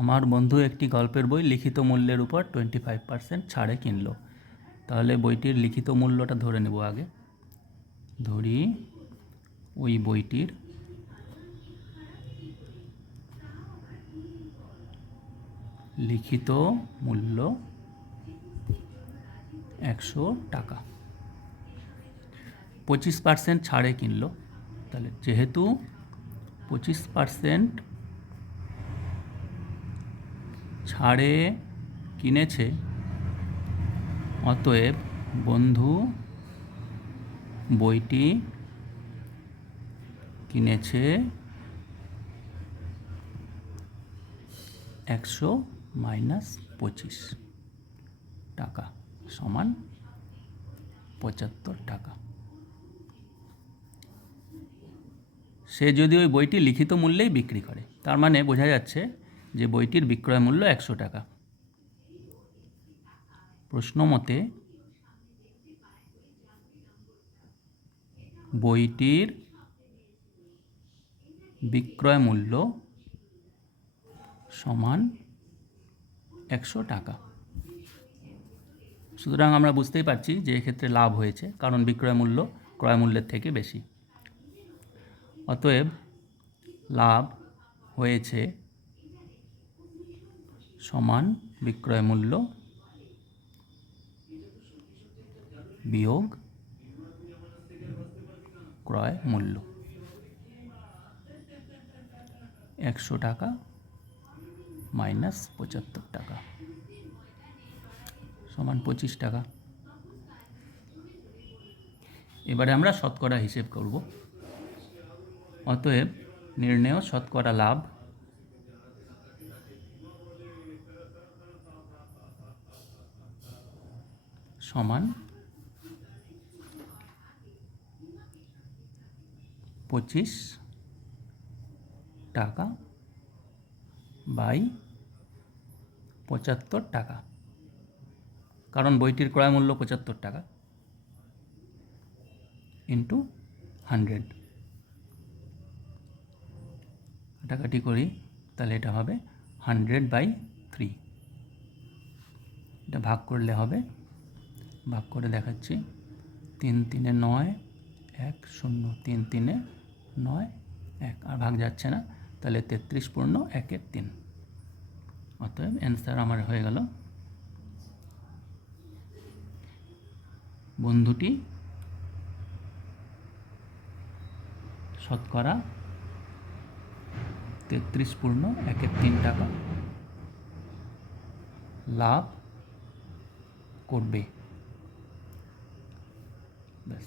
আমার বন্ধু একটি গল্পের বই লিখিত মূল্যের উপর 25% ছাড়ে কিনলো। তাহলে বইটির লিখিত মূল্যটা ধরে নেব আগে। ধরি ওই বইটির লিখিত মূল্য 100 টাকা। 25% ছাড়ে কিনলো, তাহলে যেহেতু 25% ছাড়ে কিনেছে, অতএব বন্ধু বইটি কিনেছে 100 মাইনাস 25 টাকা সমান 75 টাকা। সে যদি ওই বইটি লিখিত মূল্যেই বিক্রি করে, তার মানে বোঝা যাচ্ছে যে বইটির বিক্রয় মূল্য 100 টাকা। প্রশ্ন মতে বইটির বিক্রয় মূল্য সমান 100 টাকা। সুতরাং আমরা বুঝতেই পারছি যে এক্ষেত্রে লাভ হয়েছে, কারণ বিক্রয় মূল্য ক্রয় মূল্যের থেকে বেশি। অতএব লাভ হয়েছে সমান বিক্রয় মূল্য বিয়োগ ক্রয় মূল্য। 100 টাকা মাইনাস 75 টাকা সমান 25 টাকা। এবারে আমরা শতকরা হিসেব করব। অতএব নির্ণেয় শতকরা লাভ সমান 25 টাকা বাই 75 টাকা, কারণ বইটির ক্রয় মূল্য 75 টাকা, ইন্টু 100। কাটাকাটি করি, তাহলে এটা হবে 100/3। এটা ভাগ করলে হবে, ভাগ করে দেখাচ্ছি, 3 3 9, 1 0, 3 3 9 1, আর ভাগ যাচ্ছে না, তাহলে 33 পূর্ণ 1 3। অতএব অ্যান্সার আমার হয়ে গেল বন্ধুটি শতকরা 33 পূর্ণ 1 3 টাকা লাভ করবে। ব্যাস।